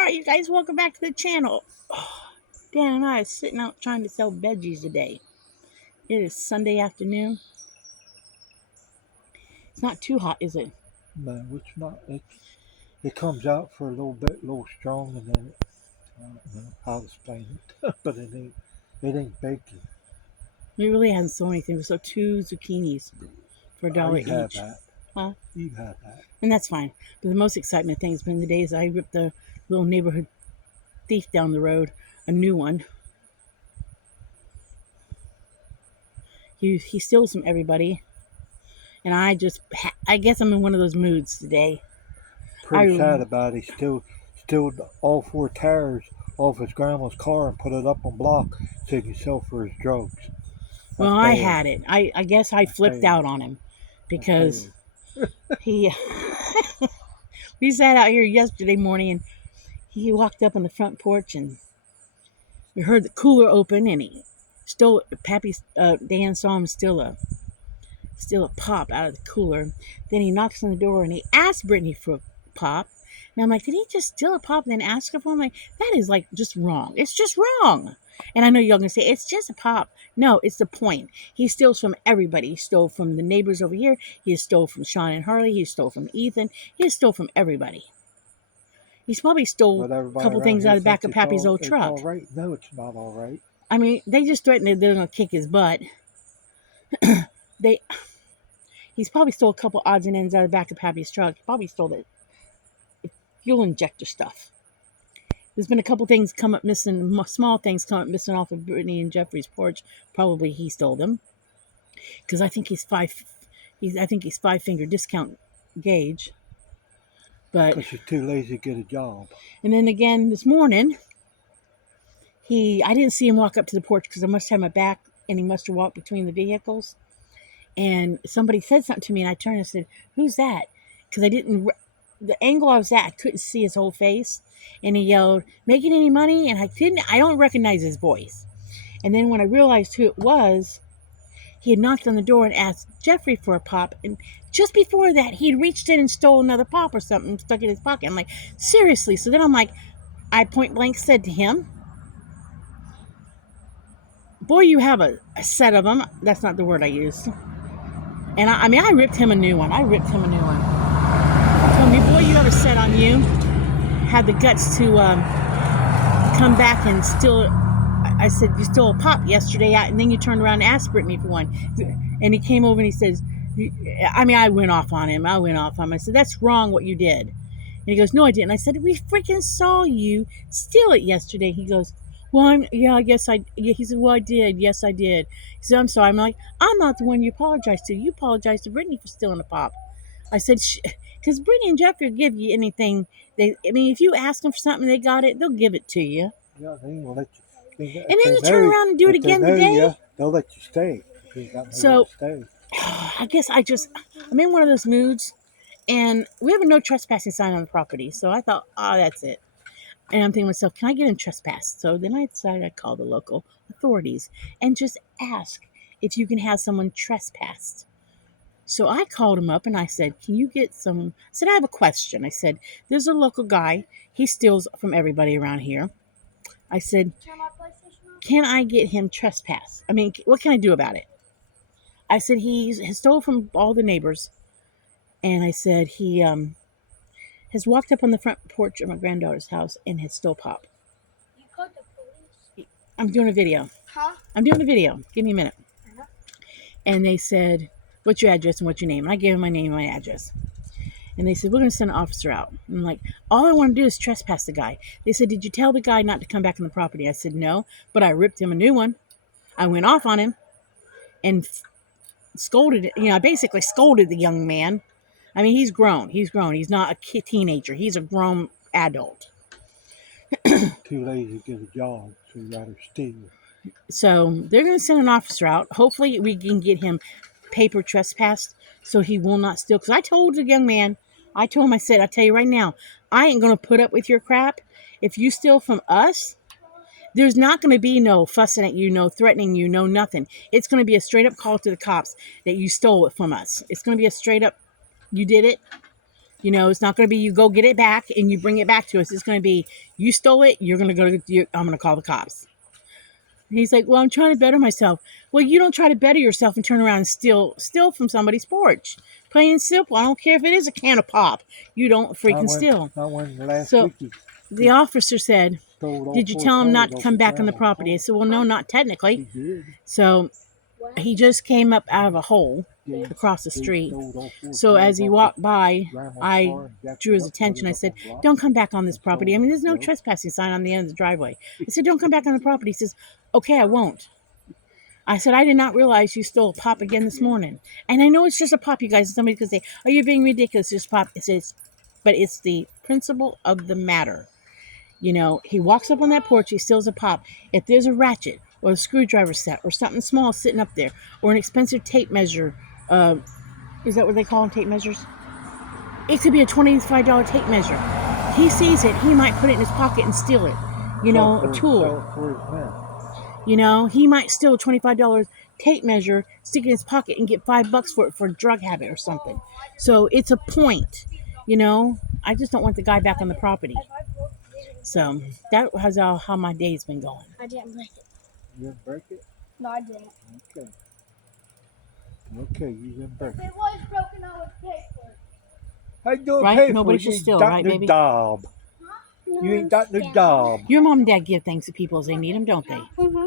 Alright, you guys, welcome back to the channel. Dan and I are sitting out trying to sell veggies today. It is Sunday afternoon. It's not too hot, is it? No, it's not. It comes out for a little bit, a little strong, and then I don't know how to explain it, but it ain't baking. We really haven't sold anything. We sold 2 zucchinis for $1 You have each. that. Huh? You have that. And that's fine. But the most excitement thing has been the days I ripped the little neighborhood thief down the road, a new one. He steals from everybody. And I guess I'm in one of those moods today. Pretty sad about it. He stole all 4 tires off his grandma's car and put it up on block so he could sell for his drugs. Well, I had it. I guess I flipped out on him because he we sat out here yesterday morning and he walked up on the front porch and we heard the cooler open and he stole Dan saw him steal a pop out of the cooler. Then he knocks on the door and he asks Brittany for a pop. And I'm like, did he just steal a pop and then ask her for it? I'm like, that is like just wrong. It's just wrong. And I know y'all gonna say it's just a pop. No, it's the point. He steals from everybody. He stole from the neighbors over here. He stole from Sean and Harley. He stole from Ethan. He stole from everybody. He's probably stole a couple things out of the back of Pappy's old truck. All right. No, it's not all right. I mean, they just threatened that they're gonna kick his butt. He's probably stole a couple odds and ends out of the back of Pappy's truck. He probably stole the fuel injector stuff. There's been a couple things come up missing, small things come up missing off of Brittany and Jeffrey's porch. Probably he stole them. Because I think he's 5-finger discount gauge. But because he's too lazy to get a job. And then again this morning, I didn't see him walk up to the porch because I must have my back, and he must have walked between the vehicles. And somebody said something to me, and I turned and said, "Who's that?" Because the angle I was at, I couldn't see his whole face. And he yelled, "Making any money?" And I don't recognize his voice. And then when I realized who it was, he had knocked on the door and asked Jeffrey for a pop. And just before that, he'd reached in and stole another pop or something, stuck it in his pocket. I'm like, seriously? So then I point blank said to him, "Boy, you have a set of them." That's not the word I used. And I ripped him a new one. I told me, "Boy, you have a set on you." Had the guts to come back and steal. I said, "You stole a pop yesterday," and then you turned around and asked Brittany for one. And he came over and he says, I went off on him. I said, "That's wrong what you did." And he goes, "No, I didn't." I said, "We freaking saw you steal it yesterday." He goes, "Well, he said, "Well, I did. Yes, I did." He said, "I'm sorry." I'm like, "I'm not the one you apologized to. You apologized to Brittany for stealing a pop." I said, because Brittany and Jeffrey will give you anything. If you ask them for something, they got it, they'll give it to you. Yeah, they will let you. And then you turn around and do it again today. They'll let you stay. So, I guess I'm in one of those moods. And we have a no trespassing sign on the property. So I thought, that's it. And I'm thinking to myself, can I get him trespassed? So then I decided I'd call the local authorities and just ask if you can have someone trespassed. So I called him up and I said, "Can you get some?" I said, "I have a question." I said, "There's a local guy. He steals from everybody around here." I said, "Can I get him trespassed? What can I do about it?" I said, he stole from all the neighbors. And I said, he has walked up on the front porch of my granddaughter's house and has stole pop. You called the police? I'm doing a video. Huh? I'm doing a video. Give me a minute. Uh-huh. And they said, "What's your address and what's your name?" And I gave them my name and my address. And they said, "We're going to send an officer out." And I'm like, "All I want to do is trespass the guy." They said, "Did you tell the guy not to come back on the property?" I said, "No, but I ripped him a new one. I went off on him and scolded. I basically scolded the young man. He's grown. He's not a teenager. He's a grown adult. Too lazy to get a job, so you rather steal. So they're going to send an officer out. Hopefully we can get him paper trespassed so he will not steal. Because I told the young man, I said, "I'll tell you right now, I ain't going to put up with your crap. If you steal from us, there's not going to be no fussing at you, no threatening you, no nothing. It's going to be a straight up call to the cops that you stole it from us. It's going to be a straight up, you did it. You know, it's not going to be you go get it back and you bring it back to us. It's going to be you stole it. You're going to go to. I'm going to call the cops. And he's like, well, I'm trying to better myself. Well, you don't try to better yourself and turn around and steal from somebody's porch. Plain and simple. I don't care if it is a can of pop. You don't freaking steal. I went last So week. He the officer said, stole all did you 4 tell him tires not to off come back on the grandma's property? I farm. said, well, no, not He technically. did. So What? he just came up out of a hole He across the street. stole all 4 So tires as he off walked by, grandma's I farm, jacked drew it his up, put attention. it I up said, on blocks, don't come back on this and property. I told mean, him there's no to go. trespassing sign on the end of the driveway. I said, don't come back on the property. He says, okay, I won't. I said, I did not realize you stole a pop again this morning. And I know it's just a pop, you guys. Somebody could say, oh, you're being ridiculous. It's just pop. It says, but it's the principle of the matter. You know, he walks up on that porch, he steals a pop. If there's a ratchet or a screwdriver set or something small sitting up there or an expensive tape measure, is that what they call them, tape measures? It could be a $25 tape measure. He sees it, he might put it in his pocket and steal it. You know, a tool. Sell it for his men. You know, he might steal a $25 tape measure, stick it in his pocket, and get $5 for it for a drug habit or something. So it's a point. You know, I just don't want the guy back on the property. So that was how my day's been going. I didn't break it. You didn't break it? No, I didn't. Okay. Okay, you didn't break If it. it was broken, I would pay for it. How you gonna Right? pay Nobody for it? should You steal, got right, no baby? job. You ain't got no job. Your mom and dad give things to people as they need them, don't they? Mm-hmm.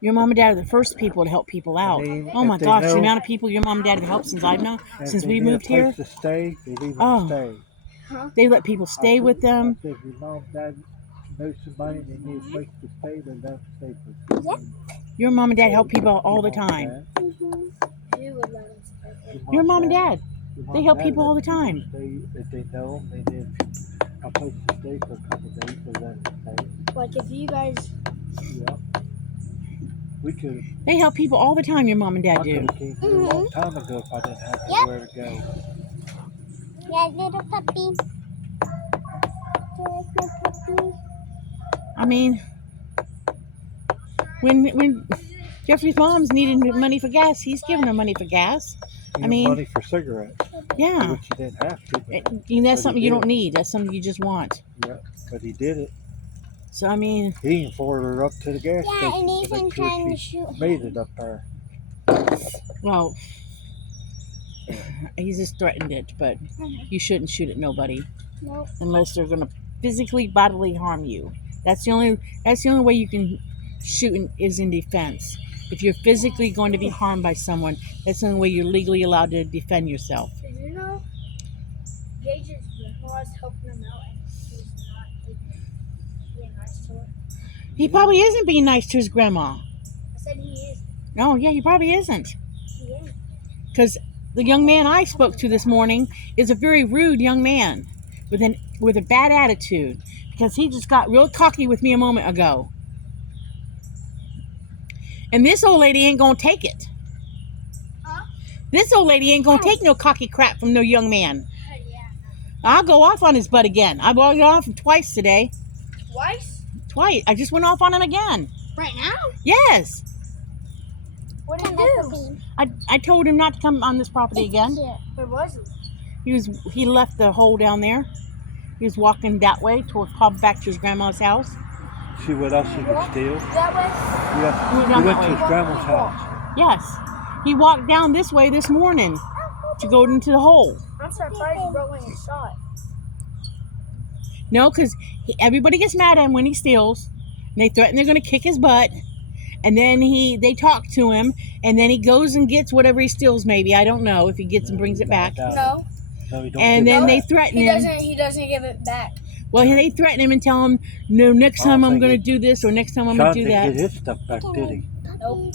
Your mom and dad are the first people to help people out. mean, Oh my if they gosh, the know- amount of people your mom and dad have helped since I've known, And since if we they need a moved here. place to stay, they leave them Oh. stay. They let people stay with them. I said, if your mom and dad know somebody and they need a place to stay, they let them stay for Yep. Your mom and dad help people out all the time. Mm-hmm. You would let us pay. Your mom and dad. your they help and dad people all let the time. Stay, if they know them, they need a place to stay for a couple of days, they let them stay. Like if you guys, Yeah. We could They help people all the time, your mom and I dad could do. have came here a long time ago if I didn't have Yep. nowhere to go. yeah, little puppy. There's my puppy. I mean, when Jeffrey's mom's needed money for gas, he's giving her money for gas. You mean- money for cigarettes, Yeah. which you didn't have to, but, That's something you did. don't need. That's something you just want. yeah, but he did it. So, I mean, He even followed her up to the gas Yeah, station and to even make sure trying to she shoot made him. it up there. well, he's just threatened it, but you shouldn't shoot at nobody Nope. unless they're going to physically, bodily harm you. That's the only way you can shoot is in defense. If you're physically going to be harmed by someone, that's the only way you're legally allowed to defend yourself. Did you know Gage's grandma's helping him out and he's not even being nice to her? He probably isn't being nice to his grandma. I said he is. No, yeah, he probably isn't. He is. Because the young man I spoke to this morning is a very rude young man with a bad attitude. Because he just got real cocky with me a moment ago. And this old lady ain't gonna take it. Huh? This old lady ain't gonna take no cocky crap from no young man. Yeah. I'll go off on his butt again. I've already gone off him twice today. Twice? Twice. I just went off on him again. Right now? Yes. What did he do? I told him not to come on this property again. Where was he? He left the hole down there. He was walking that way towards probably back to his grandma's house. See what else he could steal? That way? Yeah, He went he down went that to his way. grandma's house. Yes. He walked down this way this morning to go into the hole. I'm surprised bro when you saw it. No, because everybody gets mad at him when he steals. And they threaten they're going to kick his butt. And then they talk to him. And then he goes and gets whatever he steals maybe. I don't know if he gets and brings it back. No. No, he don't And give then it they back. threaten him. He doesn't give it back. Well, they threaten him and tell him, no, next I don't time I'm think going to he- do this or next time I'm Sean going to do didn't that. get his stuff back, did he? Nope.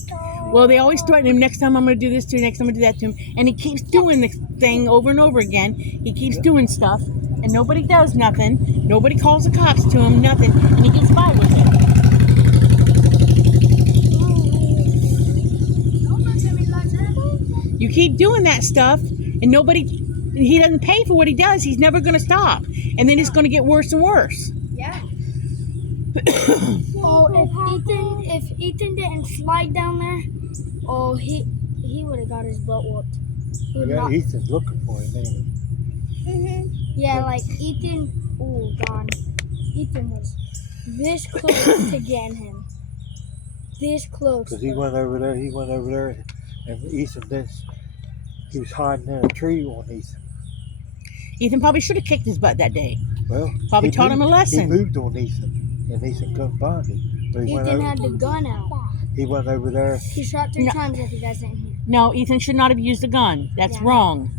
Well, they always threaten him, next time I'm going to do this to you, next time I'm going to do that to him. And he keeps doing the thing over and over again. He keeps doing stuff, and nobody does nothing. Nobody calls the cops to him, nothing. And he gets by with it. You keep doing that stuff, and he doesn't pay for what he does. He's never going to stop. And then it's going to get worse and worse. Yeah. If Ethan didn't slide down there, he would have got his butt whooped. He would Yeah, not. Ethan's looking for him, ain't he? Mm-hmm. Yeah, like Ethan. Oh, Don. Ethan was this close to getting him. This close. Because he went over there, and Ethan then he was hiding in a tree on Ethan. Ethan probably should have kicked his butt that day. Well, Probably he taught him a moved- lesson. He moved on Ethan, and Ethan couldn't find him. But Ethan had the gun out. he went over there. He shot 3 No. times if you guys didn't hear. No, Ethan should not have used a gun. That's Yeah. wrong.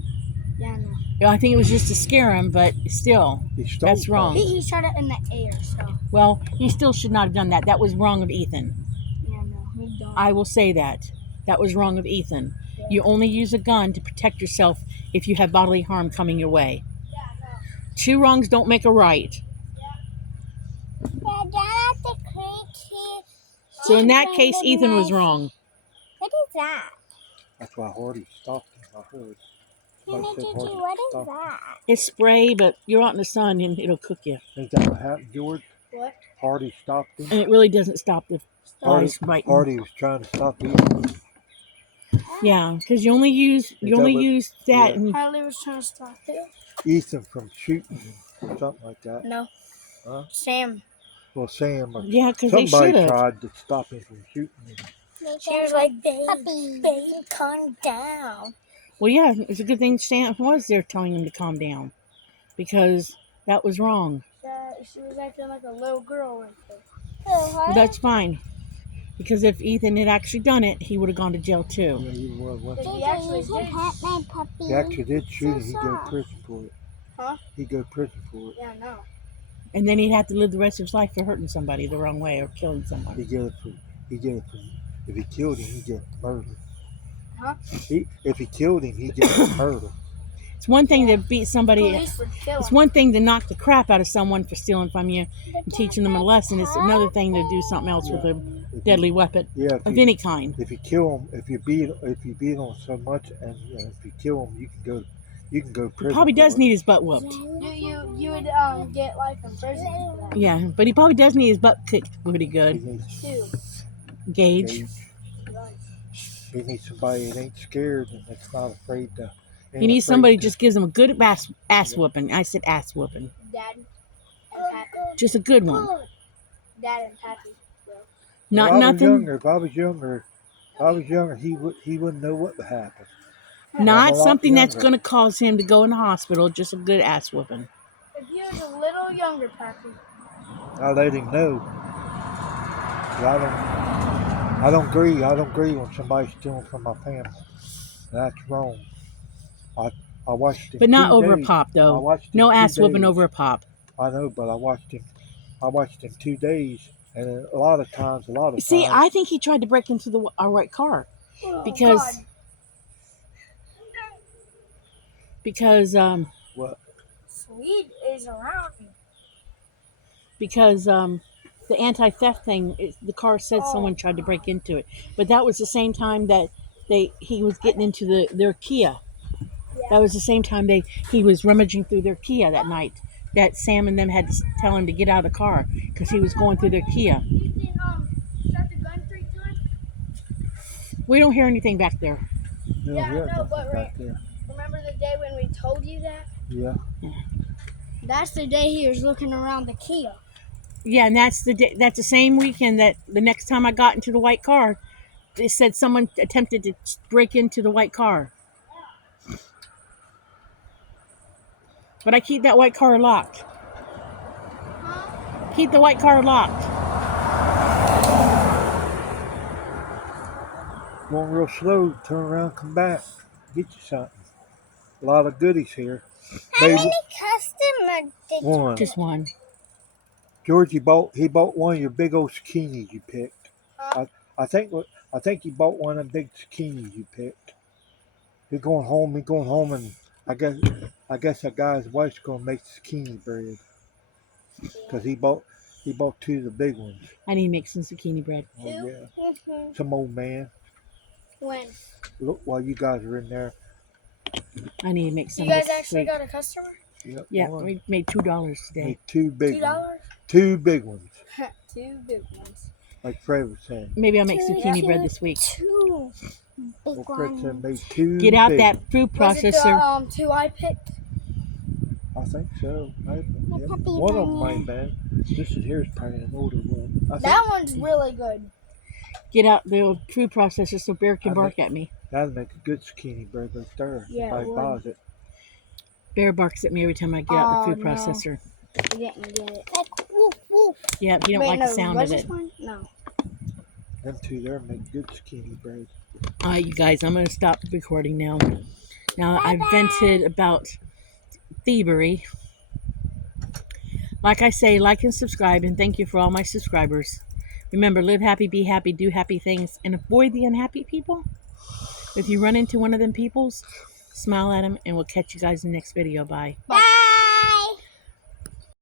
Yeah, no. I think it was just to scare him, but still. He stole That's wrong. He shot it in the air, so. Well, he still should not have done that. That was wrong of Ethan. Yeah, no. He don't. I will say that. That was wrong of Ethan. Yeah. You only use a gun to protect yourself if you have bodily harm coming your way. Yeah, no. 2 wrongs don't make a right. So in that case, Ethan was wrong. What is that? That's why Hardy stopped him. I heard. Nana Like I said, Gigi, Hardy what is stopped him. that? It's spray, but you're out in the sun and it'll cook you. Ain't that what happened, George? What? Hardy stopped him. And it really doesn't stop the flies from biting. Hardy was trying to stop Ethan. Yeah, because you only use that what- that. yeah. And Harley was trying to stop it. Ethan from shooting him or something like that. No. Huh? Sam. Well, Sam or yeah, because they somebody should have. tried to stop him from shooting him. She was like, Puppy. babe, calm down. Well, yeah, it's a good thing Sam was there telling him to calm down, because that was wrong. She was acting like a little girl right there. But that's fine, because if Ethan had actually done it, he would have gone to jail too. Yeah, he was. But Gigi, he actually you should did. pet my puppy. He actually did shoot him. So He'd go to soft. prison for it. Huh? He'd go to prison for it. Yeah, no. And then he'd have to live the rest of his life for hurting somebody the wrong way or killing somebody. He get it for. If he killed him, he get it for murder. Huh? If he killed him, he get it for murder. It's one thing to beat somebody. Police would kill It's him. one thing to knock the crap out of someone for stealing from you and teaching them a lesson. It's another thing to do something else with a If deadly weapon Yeah. of any kind. If you kill him, if you beat him so much, and if you kill him, you can go to prison. He probably does for it. need his butt whooped. You would get life in prison for that. Yeah, but he probably does need his butt kicked pretty He good. needs Too. Gage. Gage. He needs somebody that ain't scared and that's not afraid to. He needs somebody who just gives him a good ass whooping. I said ass whooping. Dad and Pappy. Just a good one. Dad and Pappy. Not nothing. If I was younger, he wouldn't know what would happen. Not I'm a lot something that's younger. going to cause him to go in the hospital. Just a good ass whooping. If he was a little younger, Pappy. I let him know. But I don't agree. I don't agree when somebody's stealing from my family. That's wrong. I watched him. But not 2 over days. a pop, I though. watched him No 2 ass whooping days. over a pop. I know, but I watched him 2 days, and a lot of times. See, I think he tried to break into our white car Oh, because God. because what? Sweet is around me. the anti-theft thing. The car said someone tried to break into it, but that was the same time that he was getting into their Kia. Yeah. That was the same time he was rummaging through their Kia that night. That Sam and them had to tell him to get out of the car because he was going through their Kia. You didn't shot the gun 3 times? We don't hear anything back there. No, Yeah, I we have know, nothing but back there. Remember the day when we told you that? Yeah. That's the day he was looking around the Kia. Yeah, and that's the same weekend that the next time I got into the white car, they said someone attempted to break into the white car. But I keep that white car locked. Keep the white car locked. Going real slow. Turn around, come back. Get you something. A lot of goodies here. How They- many customers did you One. Just one. George, he bought one of your big old zucchinis you picked. I think he bought one of the big zucchinis you picked. He's going home, and I guess that guy's wife's gonna make zucchini bread. Cause he bought 2 of the big ones. I need to make some zucchini bread. Oh yeah. Mhm. Some old man. When? Look while you guys are in there. I need to make some. You guys this actually week. got a customer? Yep, Yeah, one. we made $2 today. Make 2 big ones. $2? 2 big ones. 2 big ones. Like Fred was saying. Maybe I'll make Two, zucchini bread two, this week. 2 big Well, Fred said ones. make 2 Get out big that ones. food Was it processor. the 2 I picked? I think so. Maybe. My Yeah. puppy One of them bunny. might have been. This is here's probably an older one. I think That one's really good. Get out the old food processor so Bear can I bark at me. that'd make a good zucchini bread right there. Yeah, if it I would. buys it. Bear barks at me every time I get out the food Oh, no. processor. I didn't get it. Like, woof, woof. Yeah, he don't Wait, like no, the sound was of this it. one? No. Them two there make good zucchini bread. All right, you guys, I'm going to stop recording now. Now, I've Bye-bye. vented about thievery. Like I say, like and subscribe, and thank you for all my subscribers. Remember, live happy, be happy, do happy things, and avoid the unhappy people. If you run into one of them peoples, smile at them, and we'll catch you guys in the next video. Bye. Bye.